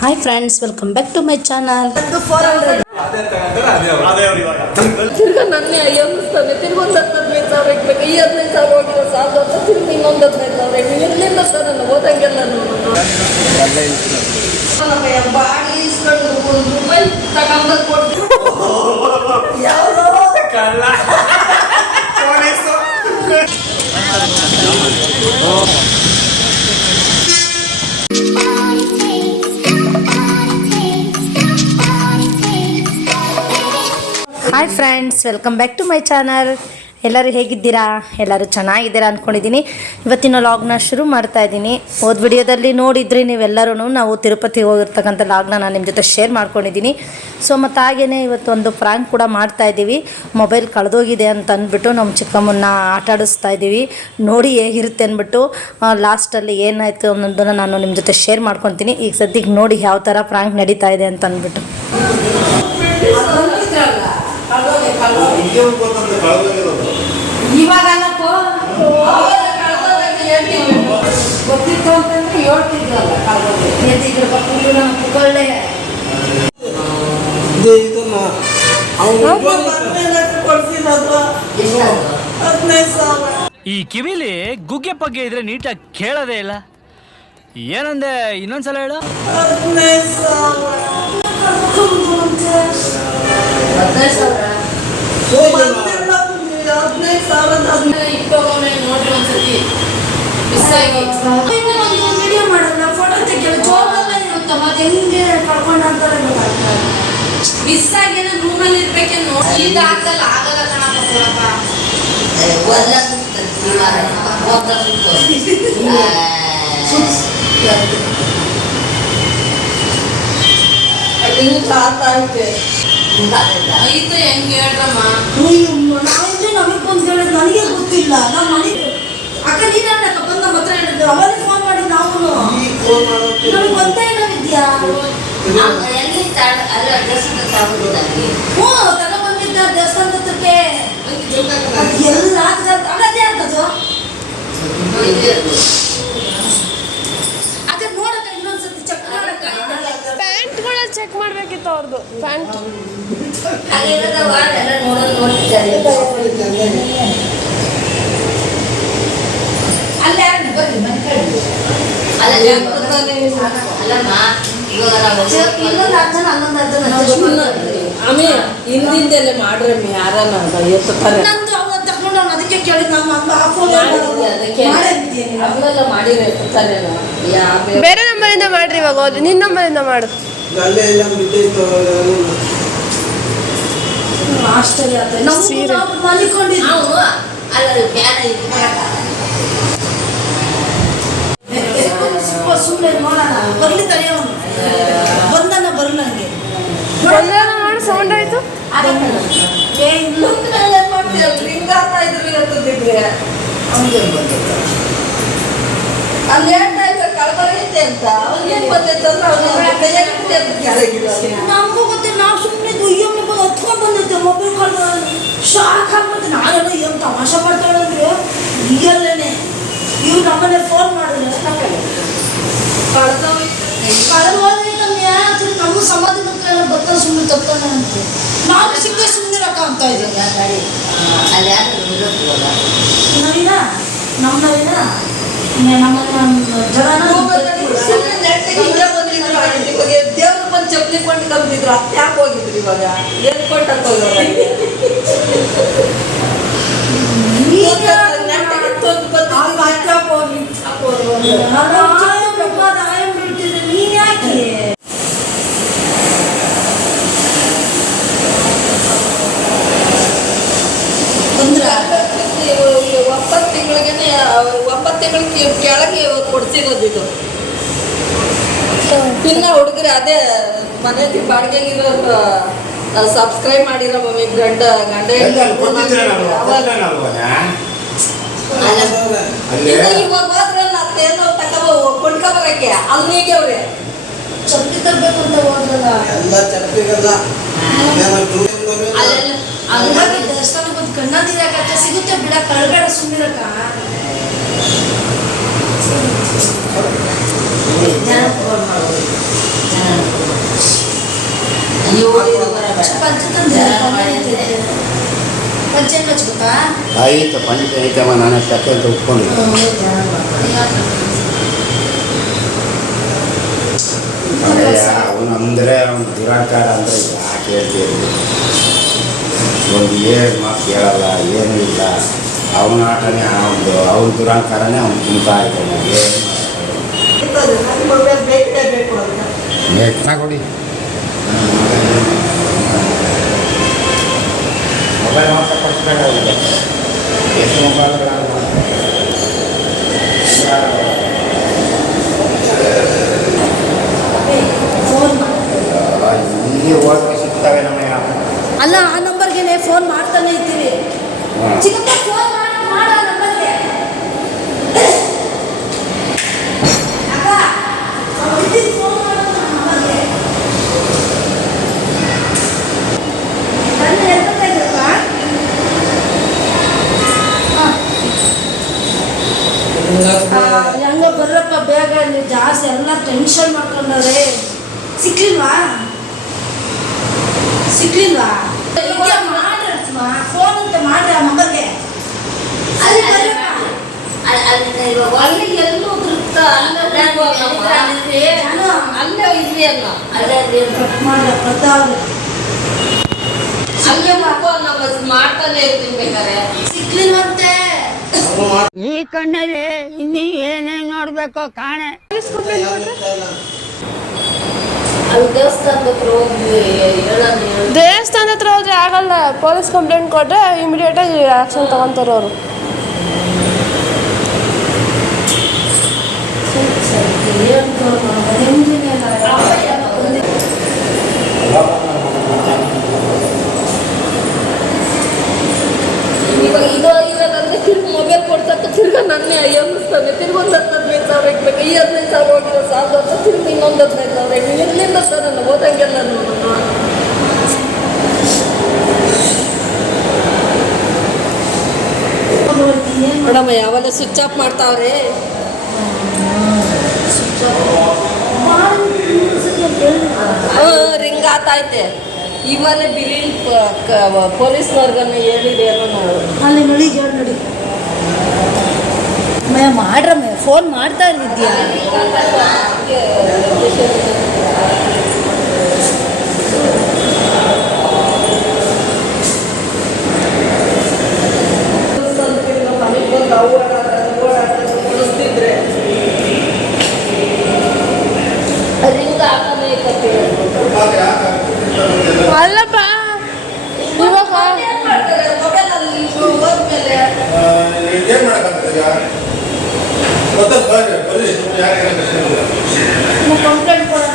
Hi friends, welcome back to my channel. ತಿರ್ಗ ನನ್ನೇ ಅಯ್ಯನ್ನಿಸ್ತಾನೆ. ತಿರ್ಗೊಂದು 15,000 ಇಕ್ಬೇಕು. ಈ 15,000 ಹೋಗಿರೋ ಸಾಲ ಅಂತ ತಿರ್ಗಿ ಇನ್ನೊಂದು 15,000 ಎಲ್ಲಿಂದ ಸರ್ ನಾನು ಓದಂಗೆಲ್ಲ ಬಾಡಿ ಇಸ್ಕೊಂಡು ₹1 ತಗೊಂಡು ಕೊಡ್ತೀನಿ. ಯಾವುದೋ hi friends, welcome back to my channel. ಎಲ್ಲರೂ ಹೇಗಿದ್ದೀರಾ? ಎಲ್ಲರೂ ಚೆನ್ನಾಗಿದ್ದೀರಾ ಅಂದ್ಕೊಂಡಿದ್ದೀನಿ. ಇವತ್ತಿನ ಲಾಗ್ನ ಶುರು ಮಾಡ್ತಾ ಇದ್ದೀನಿ. ಹೋದ ವಿಡಿಯೋದಲ್ಲಿ ನೋಡಿದ್ರಿ ನೀವೆಲ್ಲರೂ, ನಾವು ತಿರುಪತಿಗೆ ಹೋಗಿರ್ತಕ್ಕಂಥ ಲಾಗ್ನ ನಾನು ನಿಮ್ಮ ಜೊತೆ ಶೇರ್ ಮಾಡ್ಕೊಂಡಿದ್ದೀನಿ. ಸೊ ಮತ್ತು ಹಾಗೆಯೇ ಇವತ್ತೊಂದು ಫ್ರಾಂಕ್ ಕೂಡ ಮಾಡ್ತಾಯಿದ್ದೀವಿ. ಮೊಬೈಲ್ ಕಳೆದೋಗಿದೆ ಅಂತ ಅಂದ್ಬಿಟ್ಟು ನಮ್ಮ ಚಿಕ್ಕಮ್ಮನ್ನ ಆಟ ಆಡಿಸ್ತಾ ಇದ್ದೀವಿ. ನೋಡಿ ಹೇಗಿರುತ್ತೆ ಅಂದ್ಬಿಟ್ಟು ಲಾಸ್ಟಲ್ಲಿ ಏನಾಯಿತು ಅನ್ನೋದನ್ನು ನಾನು ನಿಮ್ಮ ಜೊತೆ ಶೇರ್ ಮಾಡ್ಕೊತೀನಿ. ಈಗ ಸದ್ಯಕ್ಕೆ ನೋಡಿ ಯಾವ ಥರ ಫ್ರಾಂಕ್ ನಡೀತಾ ಇದೆ ಅಂತ ಅಂದ್ಬಿಟ್ಟು. ಗೊತ್ತಿತ್ತು ಅಂತಂದ್ರೆ ಹೇಳ್ತಿದ್ರಲ್ಲ ಈ ಕಿವಿಲಿ ಗುಗ್ಗೆ ಪಗ್ಗೆ ಇದ್ರೆ ನೀಟಾಗಿ ಕೇಳೋದೇ ಇಲ್ಲ. ಏನಂದೆ ಇನ್ನೊಂದ್ಸಲ ಹೇಳು. 15,000 ಇಟ್ಟೋಗೋನೆ ನೋಡ್ರಿ ಒಂದ್ಸತಿ. ವಿಡಿಯೋ ಮಾಡಲ್ಲ, ಫೋಟೋ ತೆಗಿಯಲ್ಲ, ಜೋಬಲ್ಲ ಇರುತ್ತೆ. ಮತ್ತೆ ಹೆಂಗೆ ಕಳ್ಕೊಂಡು ಅಂತಾರೆ ಮಿಸ್ ಆಗೇನ ರೂಮಲ್ಲಿ ಇರ್ಬೇಕೆ ನೋಡಿ. ಈಗ ಆಗಲ್ಲ ಕಣಪ್ಪ. ಐತೆ ಹೆಂಗೆ ಹೇಳ್ರಮ್ಮ. ನಾವಿದ್ರೆ ನಮಗೆ ಬಂದು ಹೇಳಿದ್ ನನಗೆ ಗೊತ್ತಿಲ್ಲ. ನಮ್ಮ ಮನೆ ಅಕ್ಕ ನೀನು ಬಂದ ಮಾತ್ರ ಹೇಳಿದ್ರು. ಅವರೇ ಫೋನ್ ಮಾಡಿ ನಾವು ನಮಗೆ ಬಂದೇ ನಮಿದ್ಯಾ. ಹ್ಞೂ ತಗೊಂಡ್ಬಂದಿದ್ದ ದೇವಸ್ಥಾನದ ಹತ್ರಕ್ಕೆ ಎಲ್ಲ ಅದೇ ಆಗ್ತದ. ಅದೇ ನೋಡಕ್ಕ ಇನ್ನೊಂದ್ಸತಿ ಚೆಕ್ ಮಾಡಕ್ಕ. ಪ್ಯಾಂಟ್ಗಳ ಚೆಕ್ ಮಾಡ್ಬೇಕಿತ್ತು ಅವ್ರದ್ದು ಪ್ಯಾಂಟ್. ಅಲ್ಲೇ ಬರ್ರಿ ಮನೆ ಕಡೆ ಹಿಂದಿಂದೆಲ್ಲ ಮಾಡ್ರಮ್ಮಿ ಯಾರನ್ನ ಎತ್ತಾರೆ. ನಂದು ಅವನ್ನ ತಗೊಂಡು ಅವ್ನು ಅದಕ್ಕೆ ಕೇಳಿದ್ ನಮ್ಮ ಅವನ್ನೆಲ್ಲ ಮಾಡಿರೋ ಎತ್ತಾರೆ. ಬೇರೆ ನಂಬರಿಂದ ಮಾಡ್ರಿ, ಇವಾಗ ಹೋದ್ರೆ ನಿನ್ನ ನಂಬರಿಂದ ಮಾಡು. ಆಶ್ಚರ್ಯ ಮಲಿಕೊಂಡಿದ್ದು ಸುಮ್ಮನೆ ನೋಡೋಣ ಬರ್ಲಿ ತಡೆಯೋನು ಬಂದನ ಬರಲ್ಲ ಹಂಗೆ ಮಾಡಿ ಸೌಂಡ್ ಆಯ್ತು. ಅಲ್ಲಿ ಹೇಳ್ತಾ ಇದ್ರೆ ಕಳ್ಕೊಳ್ಳೈತೆ ಅಂತ ಅವ್ನಿಗೆ ಬಂದೈತೆ ಅಂದ್ರೆ ನಮಗೂ ಗೊತ್ತಿಲ್ಲ. ನಾವು ಸುಮ್ಮನೆ ದುಯ್ಯಮ್ಮನ ಬಂದು ಹತ್ಕೊಂಡು ಬಂದಿದ್ದೆ. ಮೊಬೈಲ್ ಕಳ್ದ ಶಾಕ್ ಆಗ್ಬಂದು ನಾನೆಲ್ಲ ಏನು ತಮಾಷೆ ಮಾಡ್ತಾಳೆ ಅಂದ್ರೆ ರಿಯಲ್ಲೇನೆ. ಇವ್ರು ನಮ್ಮನೆ ಫೋನ್ ಮಾಡಿದ್ರೆ ಕಳೆದೋದ್ರೆ ನಮಗೂ ಸಮಾಧಿ ಮಕ್ಕಳೆಲ್ಲ ಬರ್ತಾ ಸುಮ್ಮನೆ ತಪ್ಪಾನೆ ಅಂತ ನಾವು ಸಿಕ್ಕ ಸುಮ್ಮನೆ ರೊಕ್ಕ ಅಂತ ಇದ್ದೀವಿ. ನವೀನ ನಮ್ಮ ನವೀನ ದೇವ್ರ ಬಂದು ಚಪ್ಪಲಿ ಕೊಂಡು ಕಲ್ತಿದ್ರು. ಯಾಕೆ ಹೋಗಿದ್ರು ಇವಾಗ ಏನ್ ಕೊಟ್ಟಂತ ನೀನ್ ಯಾಕೆ ಅಂದ್ರ 9 ತಿಂಗಳಿಗೆ ಕೆಳಗೆ ಕೊಡ್ಸಿರೋದು ಇದು. ಇನ್ನ ಹುಡುಗರು ಅದೇ ಮನೆಗೆ ಬಾಡಿಗೆಗಿರೋರು ಸಬ್ಸ್ಕ್ರೈಬ್ ಮಾಡಿರೋ ಮಮ್ಮಿ ಗಂಡ ಇವಾಗ ಹೋದ್ರಲ್ಲ ಅತ್ತೇನೋ ಕೊಂಡ್ಕೊಬರಕ್ಕೆ ಅಲ್ಲಿಗೆ ಅವ್ರೆ ಚಪ್ಪಲಿ ತರಬೇಕು ಅಂತ ಹೋದ್ರಲ್ಲ ದೇವಸ್ಥಾನಕ್ಕೆ ಬಂದು ಕಣ್ಣಂದಿರಕ್ಕ ಸಿಗುತ್ತೆ ಬಿಡ. ಕಳ್ಬೇಡ ಸುಮ್ಮಿರಕ್ಕ. ಜನ ಫೋನ್ ಮಾಡೋದು. ಪಂಚೆ ತಂದೆ ಪಂಚೆ ಹೆಂಗೆ ಹಚ್ಬೇಕಾ? ಆಯ್ತು ಪಂಚ ಐತಮ್ಮ ನಾನು ಸಕ್ಕೆ ಅಂತ ಒಪ್ಕೊಂಡಿದ್ದೆ. ಅವನು ಅಂದರೆ ಅವನು ದುರಾಚಾರ ಅಂದರೆ ಯಾಕೆ ಹೇಳ್ತೀರಿ? ಒಂದು ಏನು ಮಾತು ಕೇಳಲ್ಲ, ಏನೂ ಇಲ್ಲ. ಅವನ ಆಟನೇ ಅವನದು, ಅವನ ದುರಾಚಾರನೇ ಅವ್ನು ತಿಂತಾ ಇದ್ದಾನೆ. ಮೊಬೈಲ್ ಬೇಕೇ ಬೇಕು ಅಂತ. ಕೊಡಿ ಮೊಬೈಲ್ ಮಾತ್ರ ಕೊಡಿಸ್ಬೇಕಾಗಿದೆ. ಎಷ್ಟು ಮೊಬೈಲ್ಗಳನ್ನು ಫೋನ್ ಮಾಡಿ ಇಲ್ಲಿ ಹೋದ್ರೆ ಸಿಗ್ತವೆ ನಮಗೆ. ಅಲ್ಲ, ಆ ನಂಬರ್ಗೆ ಫೋನ್ ಮಾಡ್ತಾನೆ ಇದ್ದೀವಿ. ಚಿಕ್ಕಪ್ಪ ಫೋನ್ ಮಾಡ ನಂಬರ್ಗೆ. ಅಕ್ಕ ಫೋನ್ ಮಾಡು ನಂಬರ್ಗೆ. ಬನ್ನಿ, ಎಲ್ಲಿ ಬರ್ತಾ ಇದ್ದೀರಪ್ಪ? ಹೆಂಗ ಬರ್ರಪ್ಪ ಬೇಗ, ನೀವು ಜಾಸ್ತಿ ಎಲ್ಲ ಟೆನ್ಷನ್ ಮಾಡ್ಕೊಂಡವ್ರೆ. ಸಿಕ್ಲಿಲ್ವಾ? ಫೋನ್ ಅಂತ ಮಾಡ್ರಿ ಆ ನಂಬರ್ಗೆ. ಅಲ್ಲಿ ಅಲ್ಲಿ ಎಲ್ಲೂ ತೃಪ್ತ ಅಲ್ಲೇ ಇದ್ವಿ ಅಲ್ಲ, ಕಟ್ ಮಾಡ್ರಿ ಬರ್ತಾವ್ರೆ. ಅಲ್ಲೇ ನಾವು ಮಾಡ್ತಾನೆ ಇರ್ತೀವಿ ಬೇಕಾದ್ರೆ. ಸಿಕ್ಲಿಲ್ವಂತೆ. ಈ ಕಣ್ಣಲ್ಲಿ ಇನ್ನೀ ಏನೇನು ನೋಡ್ಬೇಕೋ ಕಾಣೆ. ಅಲ್ಲಿ ದೇವಸ್ಥಾನದ ಹತ್ರ ಹೋಗಿ ದೇವಸ್ಥಾನದ ಹತ್ರ ಹೋದ್ರೆ ಆಗಲ್ಲ. ಪೊಲೀಸ್ ಕಂಪ್ಲೇಂಟ್ ಕೊಟ್ಟರೆ ಇಮಿಡಿಯೇಟಾಗಿ ಆ್ಯಕ್ಷನ್ ತಗೊಂತಾರೆ ಅವರು. ಇವಾಗ ಇರೋದಂದ್ರೆ ತಿರ್ಗಿ ಮೊಬೈಲ್ ಕೊಡ್ಸಕ್ಕ ತಿರ್ಗಾ ನನ್ನೇ ಅನ್ನಿಸ್ತಾನೆ. ತಿರ್ಗೊಂದು 15,000 ಇಟ್ಬೇಕು. ಈ 15,000 ಹೋಗಿರೋ ಸಾಲದ ಹತ್ರ ತಿರ್ಗಿ ಇನ್ನೊಂದು 15,000. ಎಲ್ಲಿಂದ ನಾನು ಓದಂಗೆಲ್ಲ ಮೇಡಮ್ ಯಾವೆಲ್ಲ ಸ್ವಿಚ್ ಆಫ್ ಮಾಡ್ತಾವ್ರೆ. ರಿಂಗ್ ಆತೈತೆ. ಇವಾಗ ಬಿಲಿಂಗ್ ಪೊಲೀಸ್ನವ್ರಿಗನ್ನ ಹೇಳಿರಿ ಏನೋ ನಾವು. ಅಲ್ಲಿ ನೋಡಿ ಹೇಳಿ ನೋಡಿ ಮಾಡ್ರಮ್ಮ, ಫೋನ್ ಮಾಡ್ತಾ ಇದ್ಯಾ? ರಿಂಗ್ ಹಾಕನೇ ಅಲ್ಲಪ್ಪ, ಇವಾಗ ಮೊಬೈಲ್ ಅಲ್ಲಿ ಹೋದ್ಮೇಲೆ ಏನು ಮಾಡೋಕ್ಕಾಗ್ತದೆ? ಕಂಪ್ಲೇಂಟ್ ಕೊಡೋಣ.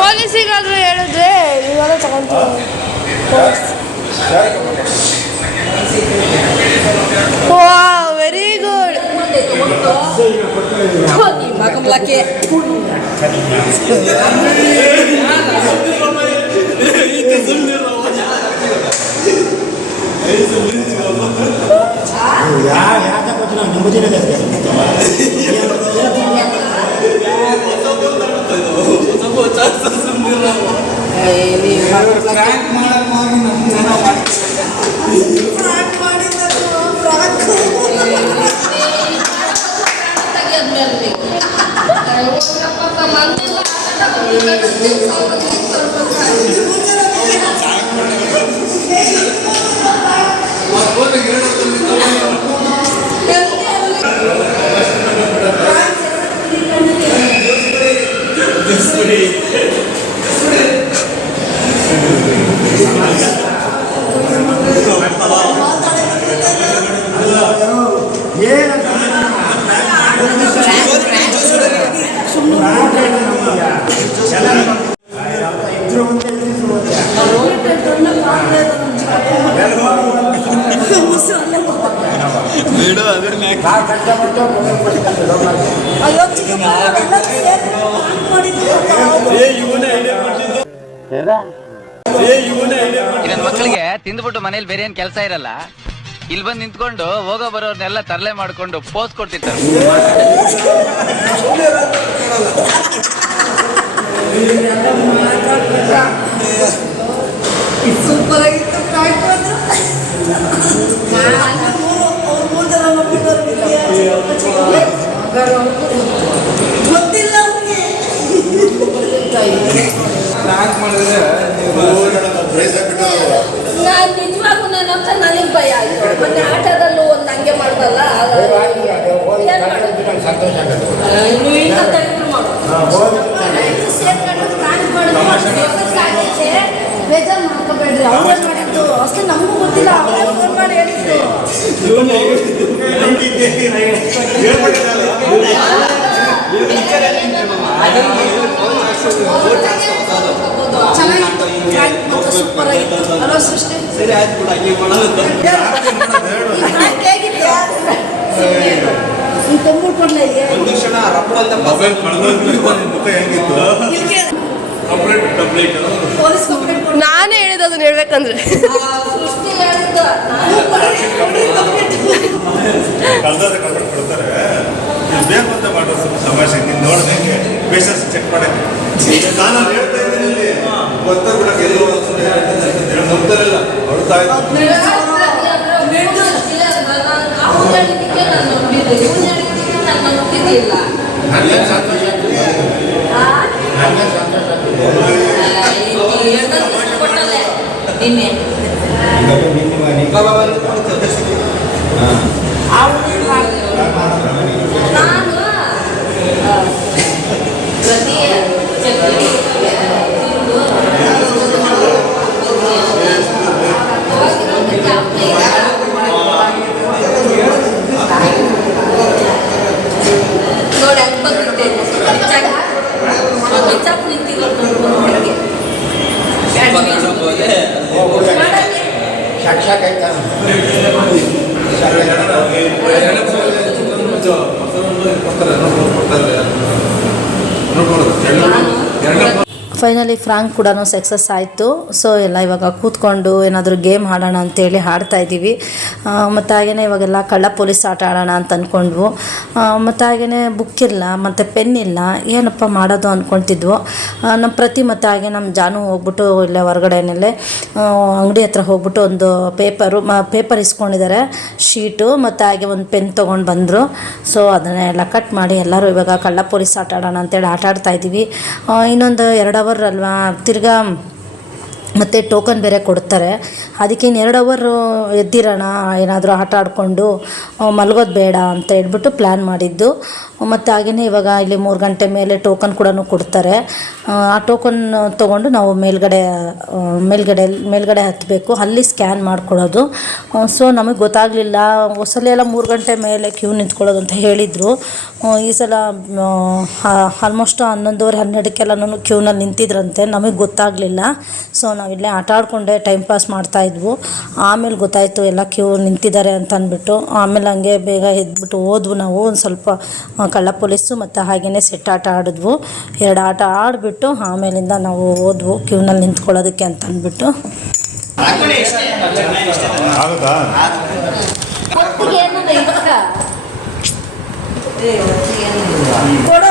ಪೊಲೀಸಿಗಾದ್ರೂ ಹೇಳಿದ್ರೆ ಇವೆಲ್ಲ ತಗೊಂತೀವಿ. Wow, very good. ಮಗಮ್ಲಕ್ಕೆ ಯಾಕೆ ಗೊತ್ತಿಲ್ಲ ನಿಮ್ಮದಿನ ನನ್ನ ಮಕ್ಕಳಿಗೆ ತಿಂದ್ಬಿಟ್ಟು ಮನೇಲಿ ಬೇರೆ ಏನ್ ಕೆಲಸ ಇರಲ್ಲ, ಇಲ್ಲಿ ಬಂದು ನಿಂತ್ಕೊಂಡು ಹೋಗೋ ಬರೋರ್ನೆಲ್ಲ ತರಲೆ ಮಾಡ್ಕೊಂಡು ಪೋಸ್ ಕೊಡ್ತಿರ್ತಾರೆ. ಪ್ರೈಸ್ ಹಾಕ್ಬಿಟ್ಟು ನಾನು ನಿಜವಾಗೂ ಅಂತ ನನಗೆ ಭಯ ಆಯ್ತು. ಮೊನ್ನೆ ಆಟದಲ್ಲೂ ಒಂದು ಹಂಗೆ ಮಾಡ್ದಲ್ಲ, ಸಂತೋಷ ಆಗುತ್ತೆ. ಈಗ ತೆಗೆದು ಮಾಡು. ಸೇರ್ಕೊಂಡು ಪ್ಲಾನ್ ಮಾಡೋದು ಬೇಜಾರು ಮಾಡ್ಕೋಬೇಡ್ರಿ. ಅವ್ರೇ ಮಾಡಿದ್ದು ಅಷ್ಟೇ, ನಮಗೂ ಗೊತ್ತಿಲ್ಲ. ಅವರೇ ಫೋನ್ ಮಾಡಿ ಹೇಳಿದ್ದು. ಚೆನ್ನಾಗಿತ್ತು, ಸೂಪರ್ ಆಗಿತ್ತು. ಅಲ್ವಾ ಸೃಷ್ಟಿ? ಮೊಬೈಲ್ ಮುಖ ಹೆಂಗಿತ್ತು? ಪೊಲೀಸ್ ಕಂಪ್ಲೇಂಟ್ ನಾನೇ ಹೇಳಿದ್ದು ಅದನ್ನ ಹೇಳ್ಬೇಕಂದ್ರೆ ಸೃಷ್ಟಿ ಹೇಳಿದ್ದು ಕಲ್ದಾದ್ರೆ ಕಂಪ್ಲೇಂಟ್ ಕೊಡ್ತಾರೆ. ಇದು ಬೇಕು ಅಂತ ಮಾಡೋ ತಮಾಷೆ. ನೀನು ನೋಡಿದಂಗೆ ಪೇಷನ್ಸ್ ಚೆಕ್ ಮಾಡಕ್ಕೆ ನಾನು ಹೇಳ್ತಾ ಇದ್ದೀನಿ ಇಲ್ಲಿ ಗೊತ್ತಾಗ್ಬಿಡಕ್ಕೆ ಎಲ್ಲೋ ನಂಬ್ತಾರಿಲ್ಲ ಹೊಡ್ತಾ ಇದ್ದೀನಿ. ಅವ್ನು ಹೇಳಿದ್ದಕ್ಕೆ ನಾನು ನಂಬಿದ್ದೆ, ಇವ್ನು ಹೇಳಿದ್ದಕ್ಕೆ ನಾನು ನಂಬಿದ್ದಿಲ್ಲ. ನನಗೆ ಸಂತೋಷ ಆಗ್ತದೆ. ನನಗೆ ಸಂತೋಷ ಆಗ್ತದೆ. ನಿನ್ನೆ ನಾನು ಪ್ರತಿ ಚಕ್ರಿ ತಿಂದು ನೋಡಿ ಹಂಗೆ ಬಂದಿದ್ದೆ. ಚಾಪ್ ನಿಂತಿರೋದು ಹೊರಗೆ ಸಾಕ್ಷಾತ್ ಆಯ್ತಾ ಫೈನಲಿ ಫ್ರಾಂಕ್ ಕೂಡ ಸಕ್ಸಸ್ ಆಯಿತು. ಸೊ ಎಲ್ಲ ಇವಾಗ ಕೂತ್ಕೊಂಡು ಏನಾದರೂ ಗೇಮ್ ಆಡೋಣ ಅಂತೇಳಿ ಆಡ್ತಾ ಇದ್ದೀವಿ. ಮತ್ತು ಹಾಗೆಯೇ ಇವಾಗೆಲ್ಲ ಕಳ್ಳ ಪೊಲೀಸ್ ಆಟ ಆಡೋಣ ಅಂತ ಅಂದ್ಕೊಂಡ್ವು. ಮತ್ತು ಹಾಗೆಯೇ ಬುಕ್ ಇಲ್ಲ ಮತ್ತು ಪೆನ್ ಇಲ್ಲ, ಏನಪ್ಪ ಮಾಡೋದು ಅಂದ್ಕೊತಿದ್ವು. ನಮ್ಮ ಪ್ರತಿ ಮತ್ತು ಹಾಗೆ ನಮ್ಮ ಜಾನು ಹೋಗ್ಬಿಟ್ಟು ಇಲ್ಲೇ ಹೊರಗಡೆಯಲ್ಲೇ ಅಂಗಡಿ ಹತ್ರ ಹೋಗ್ಬಿಟ್ಟು ಒಂದು ಪೇಪರ್ ಇಸ್ಕೊಂಡಿದ್ದಾರೆ, ಶೀಟು ಮತ್ತು ಹಾಗೆ ಒಂದು ಪೆನ್ ತೊಗೊಂಡು ಬಂದರು. ಸೊ ಅದನ್ನೆಲ್ಲ ಕಟ್ ಮಾಡಿ ಎಲ್ಲರೂ ಇವಾಗ ಕಳ್ಳ ಪೊಲೀಸ್ ಆಟ ಆಡೋಣ ಅಂತೇಳಿ ಆಟ ಆಡ್ತಾ ಇದ್ದೀವಿ. ಇನ್ನೊಂದು 2 ಅವರ್ ಅಲ್ವಾ, ತಿರ್ಗಾ ಮತ್ತು ಟೋಕನ್ ಬೇರೆ ಕೊಡ್ತಾರೆ. ಅದಕ್ಕೆ ಇನ್ನು 2 ಅವರ್ ಎದ್ದಿರೋಣ, ಏನಾದರೂ ಆಟ ಆಡಿಕೊಂಡು ಮಲಗೋದು ಬೇಡ ಅಂತ ಹೇಳ್ಬಿಟ್ಟು ಪ್ಲ್ಯಾನ್ ಮಾಡಿದ್ದು. ಮತ್ತು ಹಾಗೆಯೇ ಇವಾಗ ಇಲ್ಲಿ 3 ಗಂಟೆ ಮೇಲೆ ಟೋಕನ್ ಕೂಡ ಕೊಡ್ತಾರೆ. ಆ ಟೋಕನ್ ತೊಗೊಂಡು ನಾವು ಮೇಲ್ಗಡೆ ಹತ್ತಬೇಕು, ಅಲ್ಲಿ ಸ್ಕ್ಯಾನ್ ಮಾಡಿಕೊಡೋದು. ಸೊ ನಮಗೆ ಗೊತ್ತಾಗಲಿಲ್ಲ, ಹೊಸಲ ಎಲ್ಲ 3 ಗಂಟೆ ಮೇಲೆ ಕ್ಯೂ ನಿಂತ್ಕೊಳ್ಳೋದು ಅಂತ ಹೇಳಿದರು. ಈ ಸಲ ಆಲ್ಮೋಸ್ಟ್ 11:30 12ಕ್ಕೆಲ್ಲನೂ ಕ್ಯೂನಲ್ಲಿ ನಿಂತಿದ್ರಂತೆ, ನಮಗೆ ಗೊತ್ತಾಗಲಿಲ್ಲ. ಸೊ ನಾವಿಲ್ಲೇ ಆಟ ಆಡಿಕೊಂಡೆ ಟೈಮ್ ಪಾಸ್ ಮಾಡ್ತಾಯಿದ್ವು. ಆಮೇಲೆ ಗೊತ್ತಾಯಿತು ಎಲ್ಲ ಕ್ಯೂ ನಿಂತಿದ್ದಾರೆ ಅಂತ ಅಂದ್ಬಿಟ್ಟು. ಆಮೇಲೆ ಹಂಗೆ ಬೇಗ ಎದ್ಬಿಟ್ಟು ಹೋದ್ವು ನಾವು. ಒಂದು ಸ್ವಲ್ಪ ಕಳ್ಳ ಪೊಲೀಸು ಮತ್ತು ಹಾಗೆಯೇ ಸೆಟ್ ಆಟ ಆಡಿದ್ವು. 2 ಆಟ ಆಡಿಬಿಟ್ಟು ಆಮೇಲಿಂದ ನಾವು ಹೋದ್ವು ಕ್ಯೂನಲ್ಲಿ ನಿಂತ್ಕೊಳ್ಳೋದಕ್ಕೆ ಅಂತ ಅಂದ್ಬಿಟ್ಟು. ಆಗುತ್ತಾ? ಒಟ್ಟಿಗೆ ಏನಂದ ಇವಾಗ ಕೊಡೋ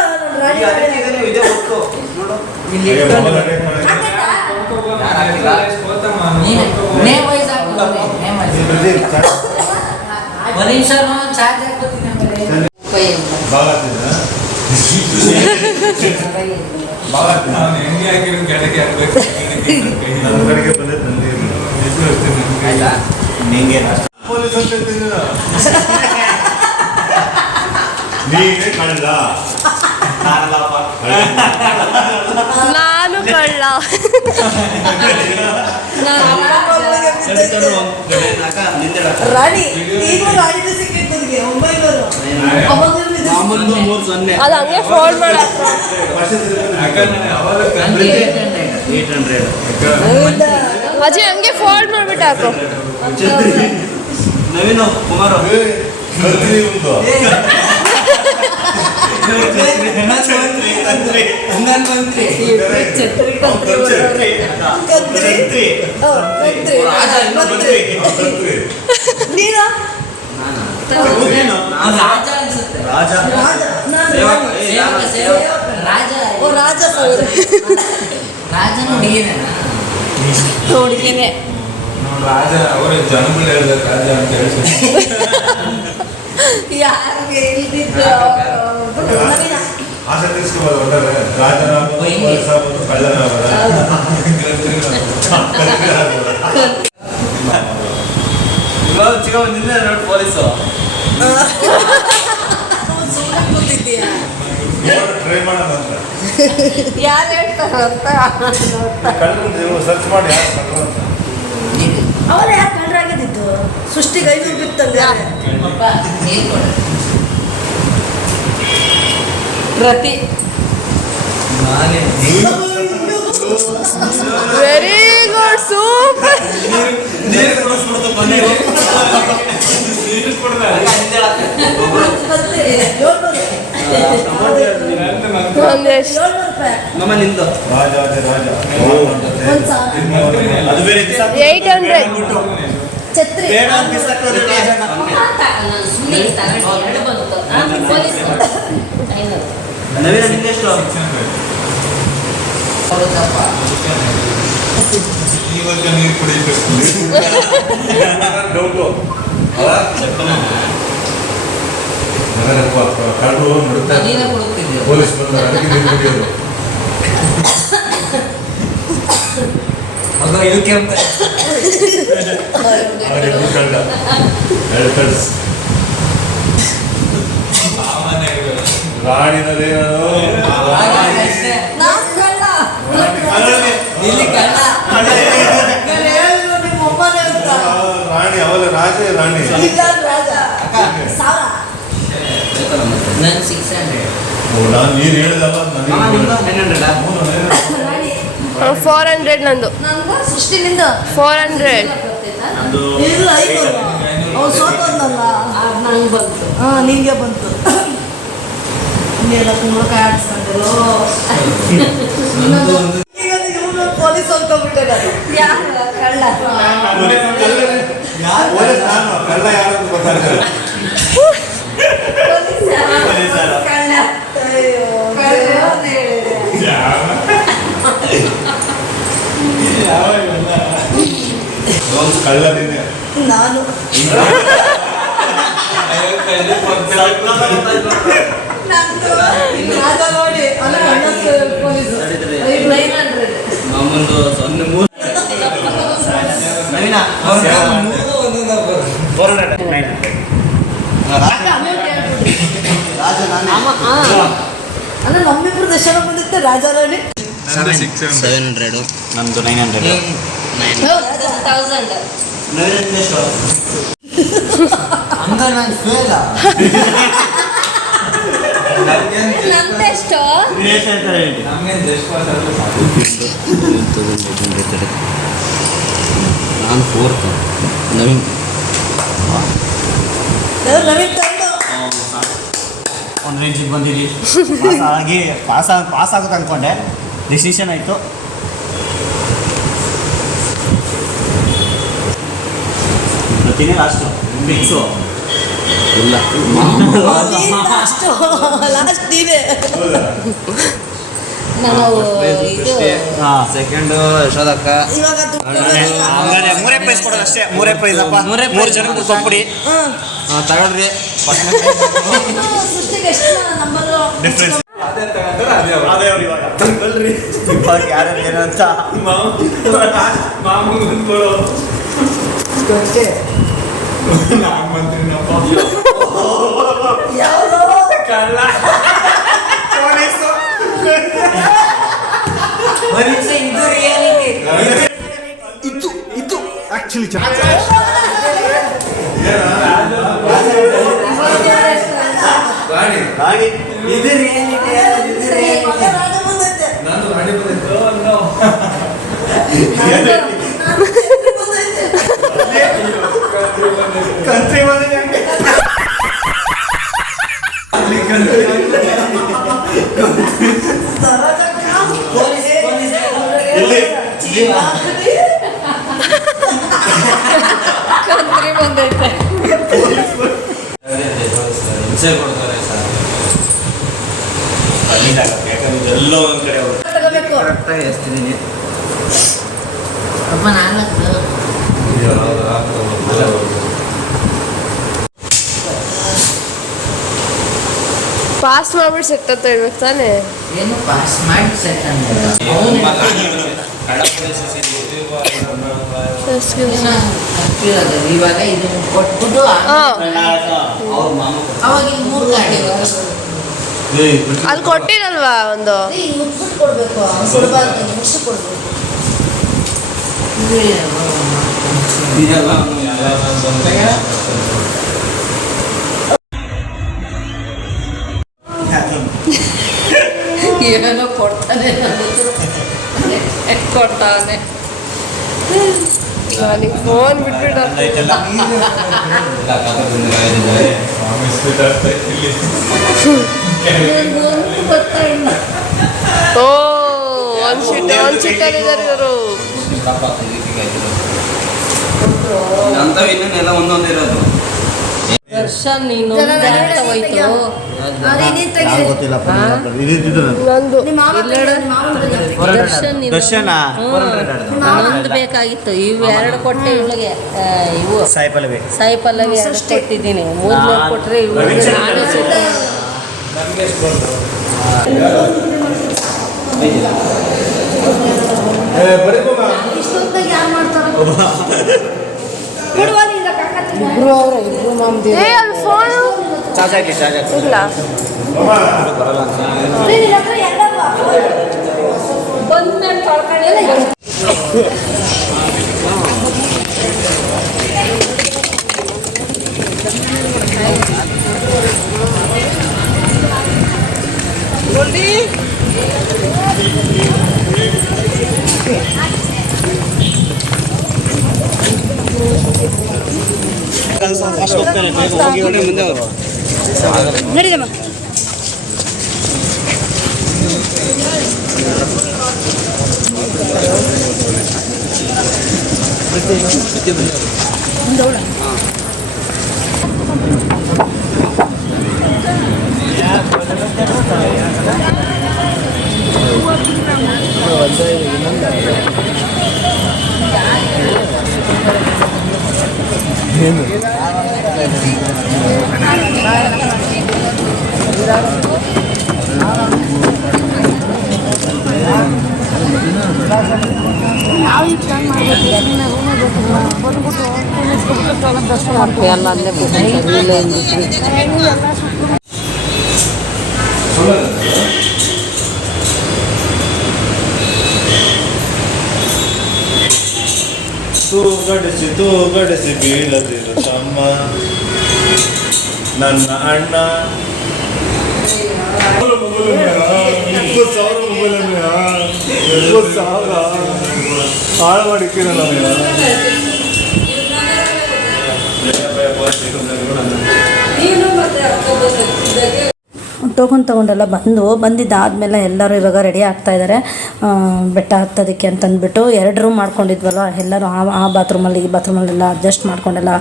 ನೀನೇ ಕಳ್ಳ, ನಾನು ಕಳ್ಳ. ರಾಣಿ ಈಗಲೂ ರಾಣಿದು ಸಿಕ್ಕಿತ್ತು ನನಗೆ ಒಂಬೈನೂರು. ಅದು ಹಂಗೆ ಫೋಲ್ಡ್ ಮಾಡ ಅಜ್ಜಿ, ಹಂಗೆ ಫೋಲ್ಡ್ ಮಾಡ್ಬಿಟ್ಟು ಹಾಕು. ನವೀನ್ ಕುಮಾರ್ ಕತ್ರಿ ಒಂದು ನೀನು ರಾಜ ಹುಡುಗಿನೇ ರಾಜ ಅವರ ಜನಗಳು ಹೇಳ್ಬೇಕು ರಾಜ ಅಂತ ಹೇಳಿ ಯಾರಿಗೆ ಇಲ್ದಿದ್ದು ಆಸೆ ತೀರಿಸ್ಕೋಬೋದು. ರಾಜನ ಕಳ್ಳನ ಪೊಲೀಸು ಸುಮ್ಮನೆ ಕೂತಿದ್ದೀಯಾ ಟ್ರೈ ಮಾಡೋಣ ಅಂತ ಯಾರು ಹೇಳ್ತಾರ ಅಂತ ಕಳ್ಳರು ನೀವು ಸರ್ಚ್ ಮಾಡಿ ಯಾರು ಕಳ್ಳರು ಅಂತ ಅವರ ಯಾಕೆ ಕಂಡ್ರಾಗಿದ್ದು ಸೃಷ್ಟಿಗೆ 500 ಬಿತ್ತಂಗ ಪ್ರತಿ ವೆರಿ ಗುಡ್ ಸೂಪರ್. ಒಂದೆಷ್ಟು ರಾಜ ಅದೇ ರಾಜ ಅದು ಬೇರೆ 800. ಛತ್ರಿ ಇವತ್ತು ನೀರು ಕುಡಿಬೇಕು ಡೌಟು ಕಳ್ಳರು ನಡುತ್ತಾರೆ ಪೊಲೀಸ್ ಬರ್ತಾರೆ ಅದಕ್ಕೆ ನೀರು ಕುಡಿಯೋದು ಕಳ್ಳ ರಾಣಿನಲ್ಲಿ ರಾಣಿ ಅವಳ ರಾಜ ರಾಣಿ ನಾನು ನೀರು ಹೇಳಿದಲ್ಲ 400 ನಂದು. ಸೃಷ್ಟಿನಿಂದ 400. ಇಲ್ಲ 500 ಅವ್ನು ಸೋತಂದಲ್ಲ ನಂಗೆ ಬಂತು ನಿಂಗೆ ಬಂತು ಇನ್ನೆಲ್ಲ ಕುಂಬಳಕಾಯಿ ಆಡಿಸ್ಕೊಂಡ್ರು ಈಗ ಇವನು ಪೊಲೀಸ್ ಅಂದ್ಕೊಂಡ್ಬಿಟ್ಟೆ ಯಾರು ಕಳ್ಳ ಕಳ್ಳ ಯಾರು ಗೊತ್ತಾಗ್ತದೆ ಕಳ್ಳ ಅಯ್ಯೋ ಕಳ್ಳ ಅಂತ ಹೇಳಿದೆ ಕಳ್ಳನಿದೆ ನಾನು ನಂದು ರಾಜ ನೋಡಿ ಅಲ್ಲ ಪೊಲೀಸ್ 900 ಮಾಮೂಲು 03 ನವೀನ ಅಂದ್ರೆ ನಮ್ಮಿಬ್ರು ದರ್ಶನ ಬಂದಿತ್ತೆ ರಾಜಾರಾಣಿ 700 ನಮ್ದು 900 ನಂದೆಷ್ಟು ನಾನು 4th ನವೀನ್ ನವೀನ್ ತಂದು ಒಂದು ರೇಂಜಿಗೆ ಬಂದಿರಿ ಆಗಿ ಪಾಸ್ ಆಗುತ್ತೆ ಅಂದ್ಕೊಂಡೆ ಡಿಸಿಷನ್ ಆಯಿತು. ಬರ್ತೀನಿ ಲಾಸ್ಟು ಫಿಕ್ಸು ಇಲ್ಲ ಅಷ್ಟು ಲಾಸ್ಟ್ ನೀನೆ ನಾನು ಇದು ಸೆಕೆಂಡು ಯಶೋದಕ್ಕ ಇವಾಗ ಹಂಗಾರೆ 3 ಪ್ರೈಸ್ ಕೊಡೋದು ಅಷ್ಟೇ. 3 ಪ್ರೈಸ್ ಅಪ್ಪ. 3 ಜನಕ್ಕೆ ಕೊಟ್ಬಿಡಿ ತಗೊಳ್ರಿ ಸೃಷ್ಟಿಗೆ ಎಷ್ಟು ನಂಬರು ಡಿಫ್ರೆನ್ಸ್ ಅದೇ ಅವ್ರು ಇವಾಗ ಯಾರು ಏನು ಅಂತ ಇದು ಆಕ್ಚುಲಿ ರಾಣಿ ಇದು ನಾನು ರಾಣಿ ಬಂದಿತ್ತು ಕಂಟ್ರಿ ಬಂದಿದೆ ಕಂತ್ರಿ ಬಂದೈತೆ ಹಿಂಸೆ ಕೊಡ್ತಾರೆ ಸರ್. ಯಾಕಂದ್ರೆ ಎಲ್ಲೋ ಒಂದು ಕಡೆ ಅವರು ತಗೋಬೇಕು ಕರೆಕ್ಟಾಗಿ ಎಸ್ತಿದ್ದೀನಿ. ಅಪ್ಪ 4 ಪಾಸ್ ಮಾಡ್ಬಿಟ್ಟು ಸೆಟ್ ಅಂತ ಹೇಳ್ಬೇಕು ತಾನೇ. ಏನು ಪಾಸ್ ಮಾಡಿ ಸೆಟ್ ಅಂದ್ರೆ ಇವಾಗ ಇದು ಕೊಟ್ಬಿಟ್ಟು ಅವ್ರ ಮಾಮ ಅವಾಗ ಇಲ್ಲಿ 3 ಗಾಡಿ ಅಲ್ಲಿ ಕೊಟ್ಟಿರಲ್ವಾ ಒಂದು ಮುಚ್ಬಿಟ್ಟು ಕೊಡ್ಬೇಕು ಸುಡಬಾರ್ದು ಮುಚ್ಚಿ ಕೊಡ್ಬೇಕು ಇದೆಲ್ಲ ಏನೋ ಕೊಡ್ತಾನೆ ಕೊಡ್ತಾನೆ ನನಗೆ ಫೋನ್ ಬಿಟ್ಬಿಟ್ಟು ಓ ಒಂದು ಚಿಟ್ಟಲ್ಲಿದ್ದಾರೆ ಇವರು ಅಂತವ್ ಇನ್ನೇನೆಲ್ಲ ಒಂದೊಂದಿರೋದು ದರ್ಶನ್ ನೀನು ಹೋಯ್ತು ನಂದು ದರ್ಶನ್ ಇನ್ನೊಂದು ಬೇಕಾಗಿತ್ತು ಇವು 2 ಕೊಟ್ಟೆ ಇವಳಿಗೆ ಇವು ಸಾಯಿ ಪಲ್ಲವಿ 2 ಕೊಟ್ಟಿದ್ದೀನಿ 3 ಕೊಟ್ಟರೆ ಇವಳಿಗೆ ನಾನು ಇಷ್ಟೊತ್ತಾಗ ಯಾರು ಮಾಡ್ತಾರ ಏ ಅದು ಫೋನು ಇಲ್ಲ ಬಂದ್ಮೇಲೆ ತೊಳ್ಕೊಳ್ಳಿ ನಡೀದಮ್ಮ ಎಲ್ಲ ಅಲ್ಲೇ ಗಡಿಸಿ ಬೀಳದಿರು ತಮ್ಮ ನನ್ನ ಅಣ್ಣ 20,000 ಮೊಬೈಲ್ 20,000 ಹಾಳು ಮಾಡಿಕ್ಕಿರ ಟೋಕನ್ ತೊಗೊಂಡೆಲ್ಲ ಬಂದಿದ್ದಾದಮೇಲೆ ಎಲ್ಲರೂ ಇವಾಗ ರೆಡಿ ಆಗ್ತಾಯಿದ್ದಾರೆ ಬೆಟ್ಟ ಹತ್ತೋದಕ್ಕೆ ಅಂತಂದ್ಬಿಟ್ಟು 2 ರೂಮ್ ಮಾಡ್ಕೊಂಡಿದ್ವಲ್ಲ ಎಲ್ಲರೂ ಆ ಬಾತ್ರೂಮಲ್ಲಿ ಈ ಬಾತ್ರೂಮಲ್ಲೆಲ್ಲ ಅಡ್ಜಸ್ಟ್ ಮಾಡ್ಕೊಂಡೆಲ್ಲ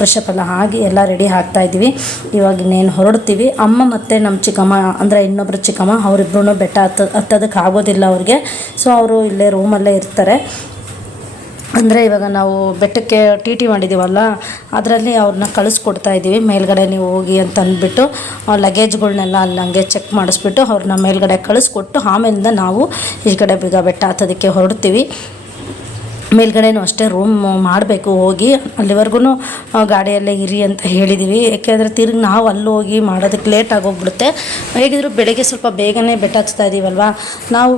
ಫ್ರೆಶ್ ಅಪ್ ಎಲ್ಲ ಆಗಿ ಎಲ್ಲ ರೆಡಿ ಆಗ್ತಾಯಿದ್ವಿ. ಇವಾಗ ಇನ್ನೇನು ಹೊರಡ್ತೀವಿ. ಅಮ್ಮ ಮತ್ತು ನಮ್ಮ ಚಿಕ್ಕಮ್ಮ ಅಂದರೆ ಇನ್ನೊಬ್ಬರು ಚಿಕ್ಕಮ್ಮ ಅವರಿಬ್ರು ಬೆಟ್ಟ ಹತ್ತೋದಕ್ಕೆ ಆಗೋದಿಲ್ಲ ಅವ್ರಿಗೆ. ಸೊ ಅವರು ಇಲ್ಲೇ ರೂಮಲ್ಲೇ ಇರ್ತಾರೆ. ಅಂದರೆ ಇವಾಗ ನಾವು ಬೆಟ್ಟಕ್ಕೆ ಟಿ ಮಾಡಿದ್ದೀವಲ್ಲ ಅದರಲ್ಲಿ ಅವ್ರನ್ನ ಕಳಿಸ್ಕೊಡ್ತಾ ಇದ್ದೀವಿ. ಮೇಲ್ಗಡೆ ನೀವು ಹೋಗಿ ಅಂತ ಅಂದ್ಬಿಟ್ಟು ಲಗೇಜ್ಗಳ್ನೆಲ್ಲ ಅಲ್ಲಿ ಹಂಗೆ ಚೆಕ್ ಮಾಡಿಸ್ಬಿಟ್ಟು ಅವ್ರನ್ನ ಮೇಲ್ಗಡೆ ಕಳಿಸ್ಕೊಟ್ಟು ಆಮೇಲಿಂದ ನಾವು ಈ ಕಡೆ ಬೇಗ ಬೆಟ್ಟ ಹತ್ತೋದಕ್ಕೆ ಹೊರಡ್ತೀವಿ. ಮೇಲ್ಗಡೆನೂ ಅಷ್ಟೇ ರೂಮ್ ಮಾಡಬೇಕು ಹೋಗಿ ಅಲ್ಲಿವರೆಗೂ ಗಾಡಿಯಲ್ಲೇ ಇರಿ ಅಂತ ಹೇಳಿದ್ದೀವಿ. ಯಾಕೆಂದರೆ ತಿರುಗಿ ನಾವು ಅಲ್ಲಿ ಹೋಗಿ ಮಾಡೋದಕ್ಕೆ ಲೇಟ್ ಆಗೋಗ್ಬಿಡುತ್ತೆ. ಹೇಗಿದ್ರು ಬೆಳಗ್ಗೆ ಸ್ವಲ್ಪ ಬೇಗನೆ ಬೆಟ್ಟ ಹತ್ತಾ ಇದ್ದೀವಲ್ವ, ನಾವು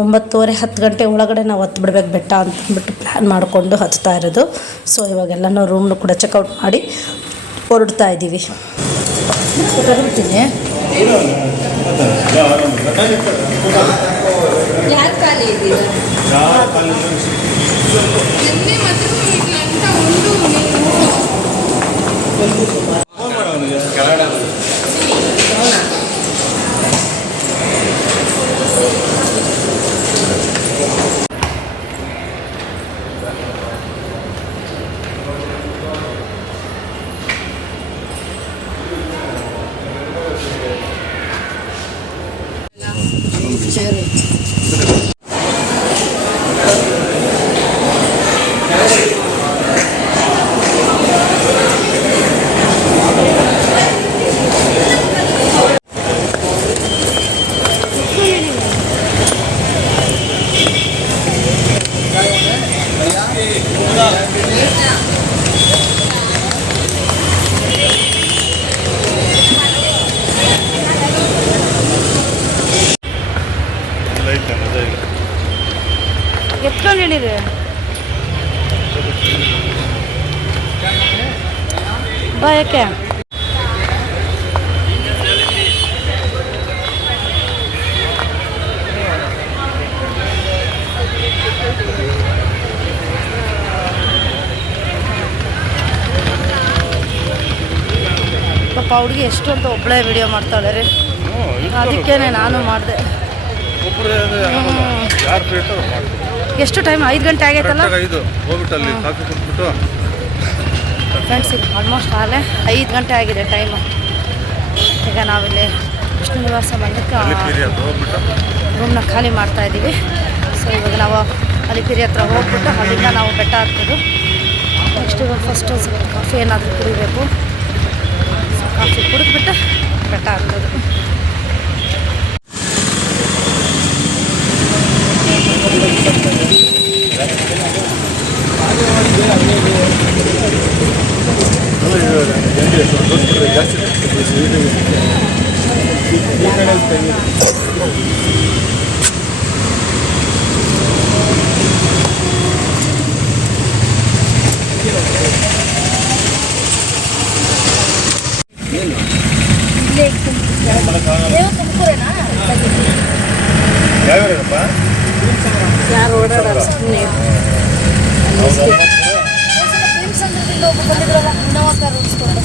9:30 10 ಗಂಟೆ ಒಳಗಡೆ ನಾವು ಹತ್ತು ಬಿಡ್ಬೇಕು ಬೆಟ್ಟ ಅಂತಂದ್ಬಿಟ್ಟು ಪ್ಲ್ಯಾನ್ ಮಾಡಿಕೊಂಡು ಹತ್ತಾ ಇರೋದು. ಸೊ ಇವಾಗೆಲ್ಲನೂ ರೂಮ್ನು ಕೂಡ ಚೆಕ್ಔಟ್ ಮಾಡಿ ಹೊರಡ್ತಾ ಇದ್ದೀವಿ. ಯಾರು ಖಾಲಿ ಇದ್ದೀರಾ ಎತ್ಕೊಂಡು ಹಿಡೀರಿ. ಬಾ, ಯಾಕೆ ಪಾಪ ಹುಡುಗಿ ಎಷ್ಟು ಅಂತ ಒಬ್ಬಳೇ ವಿಡಿಯೋ ಮಾಡ್ತಾಳೆ ರೀ. ಅದಕ್ಕೇನೆ ನಾನು ಮಾಡಿದೆ. ಎಷ್ಟು ಟೈಮ್? 5 ಗಂಟೆ ಆಗೈತಲ್ಲ ಫ್ರೆಂಡ್ಸ್. ಇದು ಆಲ್ಮೋಸ್ಟ್ ಆಗಲೇ 5 ಗಂಟೆ ಆಗಿದೆ ಟೈಮು. ಈಗ ನಾವಿಲ್ಲಿ ವಿಷ್ಣು ನಿವಾಸ ಬಂದಕ್ಕೆ ರೂಮ್ನ ಖಾಲಿ ಮಾಡ್ತಾ ಇದ್ದೀವಿ. ಸೊ ಇವಾಗ ನಾವು ಅಲಿಪಿರಿ ಹತ್ರ ಹೋಗ್ಬಿಟ್ಟು ಅಲ್ಲಿಂದ ನಾವು ಬೆಟ್ಟ ಹತ್ತೋದು. ನೆಕ್ಸ್ಟ್ ಇವಾಗ ಫಸ್ಟು ಕಾಫಿ ಏನಾದರೂ ಕುಡಿಬೇಕು. ಸೊ ಕಾಫಿ ಕುಡಿದ್ಬಿಟ್ಟು ಬೆಟ್ಟ ಹತ್ತೋದು. ಯಾರು ಓಡಾಡಲ್ಲ ಸುಮ್ಮನೆ ಬಂದಿದ್ರಲ್ಲ ಇನ್ನೋವಾ ಕಾರ್ ಓಡಿಸ್ಕೊಂಡು.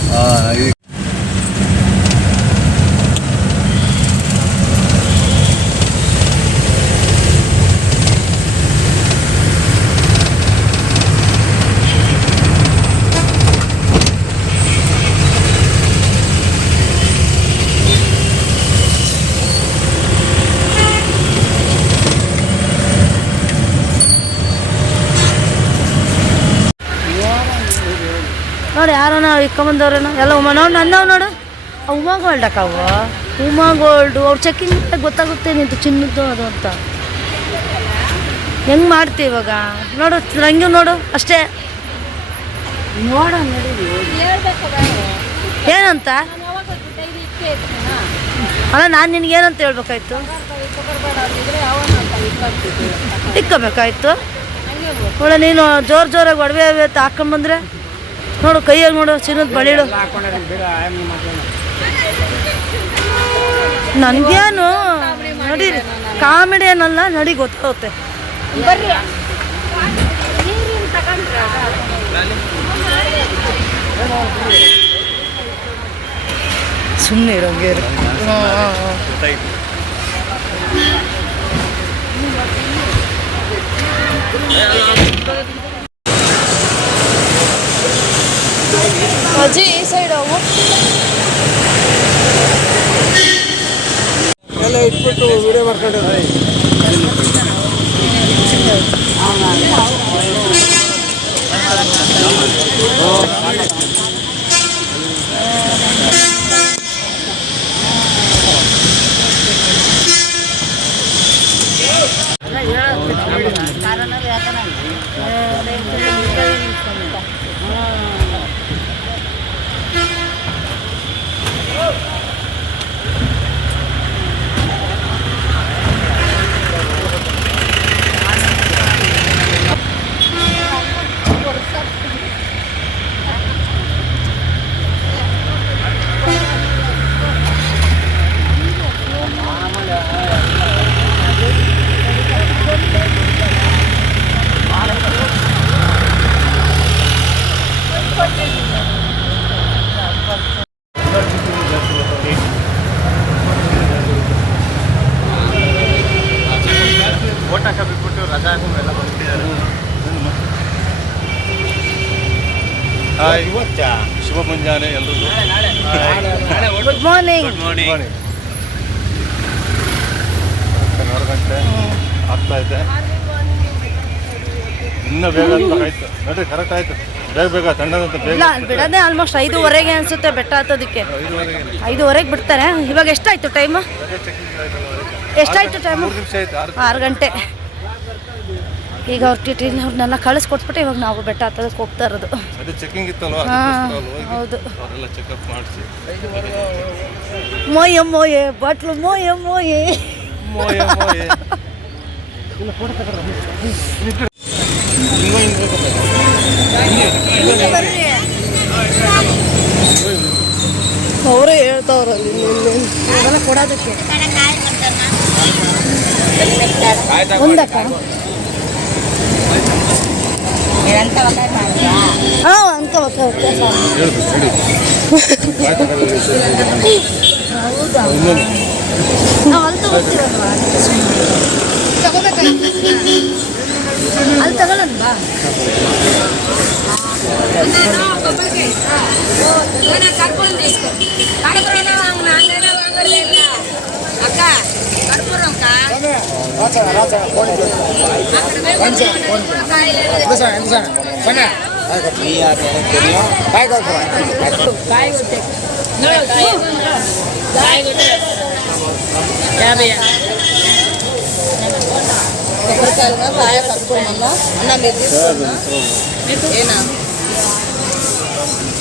ನೋಡಿ ಯಾರನ ಇಕ್ಕೊಂಬಂದವ್ರೇನೋ ಎಲ್ಲ ನೋಡಿ ನನ್ನವು ನೋಡು. ಉಮಾ ಗೋಲ್ಡ್ ಅಕ್ಕವು, ಉಮಾ ಗೋಲ್ಡು. ಅವ್ರು ಚೆಕ್ಕಿಂಗ್ ಗೊತ್ತಾಗುತ್ತೆ ನಿಂತು ಚಿನ್ನದ್ದು ಅದು ಅಂತ. ಹೆಂಗೆ ಮಾಡ್ತೀವಿ ಇವಾಗ? ನೋಡು ರಂಗು ನೋಡು ಅಷ್ಟೇ. ನೋಡ ಏನಂತ ಅಲ್ಲ, ನಾನು ನಿನಗೇನಂತ ಹೇಳ್ಬೇಕಾಯ್ತು? ಇಕ್ಕೋಬೇಕಾಯ್ತು. ನೋಡ ನೀನು ಜೋರಾಗಿ ಒಡವೆ ಹಾಕೊಂಡ್ಬಂದ್ರೆ ನೋಡು ಕೈಯಾಗ ನೋಡು ಚಿನ್ನದ ಬಳಿಡು. ನನಗೇನು ನಡೀರಿ, ಕಾಮಿಡಿ ಏನಲ್ಲ, ನಡಿ ಗೊತ್ತಾಗುತ್ತೆ. ಸುಮ್ಮನೆ ಇರೋಂಗೆ. ಅಜ್ಜಿ ಈ ಸೈಡ್ ಹೋಗು. ಎಲ್ಲ ಇಟ್ಬಿಟ್ಟು ವಿಡಿಯೋ ಮಾಡ್ಕೊಂಡಿದ್ದಾರೆ. ಹಾಯ್, ಶುಭ ಮುಂಜಾನೆ ಎಲ್ರಿಗೂ. Good morning. 6 ಗಂಟೆ ಆಗ್ತಾ ಇದೆ. ಇನ್ನೂ ಬೇಗ ಆಯ್ತು ನೋಡ್ರಿ, ಕರೆಕ್ಟ್ ಆಯ್ತು. ಬೇಗ ತಣ್ಣದಂತ ಇಲ್ಲ ಬಿಡೋದೇ ಆಲ್ಮೋಸ್ಟ್ 5:15 ಅನ್ಸುತ್ತೆ ಬೆಟ್ಟ ಹತ್ತೋದಕ್ಕೆ. 5:15 ಬಿಡ್ತಾರೆ. ಇವಾಗ ಎಷ್ಟಾಯ್ತು ಟೈಮು? ಎಷ್ಟಾಯ್ತು ಟೈಮು? 6 ಗಂಟೆ. ಈಗ ಅವ್ರ ಟಿಟಿನ ಅವ್ರನ್ನೆಲ್ಲ ಕಳಿಸ್ಕೊಟ್ಬಿಟ್ಟು ಇವಾಗ ನಾವು ಬೆಟ್ಟ ಹತ್ತೋದಕ್ಕೆ ಹೋಗ್ತಾ ಇರೋದು. ಚೆಕಿಂಗ್ ಇತ್ತಲ್ವಾ, ಹೌದು. ಅವರೆಲ್ಲ ಚೆಕಪ್ ಮಾಡಿಸಿ ಮೋಯೆ ಬಾಟ್ಲು ಮೋಯೆ. ಅವರೇ ಹೇಳ್ತಾವ್ರಲ್ಲಿ ಕೊಡೋದಕ್ಕೆ ಹಾಂ ಅಂತ ಹೌದಾ ನಾವು ಅಲ್ಲಿ ತಗೋತೀವಲ್ವಾ ಅಲ್ಲಿ ತಗೊಳ್ಳೋಣ ಬಾ ಕಾಯ ಕರ್ಕೊಂಡಲ್ಲ ಅನ್ನ ಮೆದ್ದಿಸ್ಕೊಂಡ ಏನ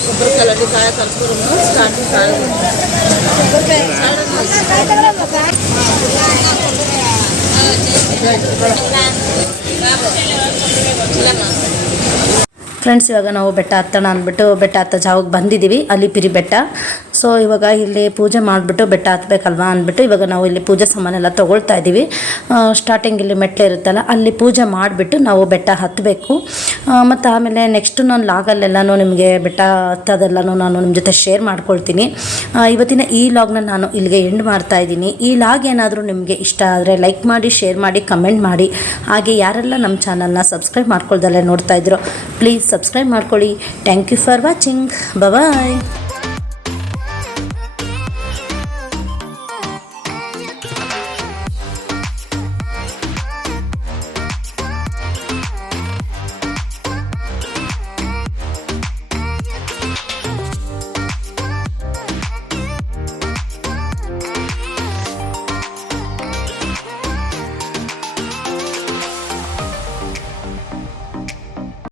ಕೊಬ್ಬರಿ ಕಾಲಲ್ಲಿ ಕಾಯ ಕರ್ಕೊಂಡು ಸ್ಟಾರ್ಟಿಂಗ್ ಕಾಯ ಫ್ರೆಂಡ್ಸ್, ಇವಾಗ ನಾವು ಬೆಟ್ಟ ಹತ್ತೋಣ ಅಂದ್ಬಿಟ್ಟು ಬೆಟ್ಟ ಹತ್ತೋ ಜಾಗಕ್ಕೆ ಬಂದಿದ್ದೀವಿ. ಅಲಿಪಿರಿ ಬೆಟ್ಟ. ಸೊ ಇವಾಗ ಇಲ್ಲಿ ಪೂಜೆ ಮಾಡಿಬಿಟ್ಟು ಬೆಟ್ಟ ಹತ್ತಬೇಕಲ್ವಾ ಅಂದ್ಬಿಟ್ಟು ಇವಾಗ ನಾವು ಇಲ್ಲಿ ಪೂಜೆ ಸಾಮಾನೆಲ್ಲ ತೊಗೊಳ್ತಾ ಇದ್ದೀವಿ. ಸ್ಟಾರ್ಟಿಂಗ್ ಇಲ್ಲಿ ಮೆಟ್ಲು ಇರುತ್ತಲ್ಲ, ಅಲ್ಲಿ ಪೂಜೆ ಮಾಡಿಬಿಟ್ಟು ನಾವು ಬೆಟ್ಟ ಹತ್ತಬೇಕು. ಮತ್ತು ಆಮೇಲೆ ನೆಕ್ಸ್ಟು ನಾನು ಲಾಗಲ್ಲೆಲ್ಲನೂ ನಿಮಗೆ ಬೆಟ್ಟ ಹತ್ತೋದೆಲ್ಲನೂ ನಾನು ನಿಮ್ಮ ಜೊತೆ ಶೇರ್ ಮಾಡ್ಕೊಳ್ತೀನಿ. ಇವತ್ತಿನ ಈ ಲಾಗ್ನ ನಾನು ಇಲ್ಲಿಗೆ ಎಂಡ್ ಮಾಡ್ತಾಯಿದ್ದೀನಿ. ಈ ಲಾಗ್ ಏನಾದರೂ ನಿಮಗೆ ಇಷ್ಟ ಆದರೆ ಲೈಕ್ ಮಾಡಿ, ಶೇರ್ ಮಾಡಿ, ಕಮೆಂಟ್ ಮಾಡಿ. ಹಾಗೆ ಯಾರೆಲ್ಲ ನಮ್ಮ ಚಾನಲ್ನ ಸಬ್ಸ್ಕ್ರೈಬ್ ಮಾಡ್ಕೊಳ್ದಲ್ಲೇ ನೋಡ್ತಾ ಇದ್ರು, ಪ್ಲೀಸ್ ಸಬ್ಸ್ಕ್ರೈಬ್ ಮಾಡ್ಕೊಳ್ಳಿ. Thank you for watching. Bye.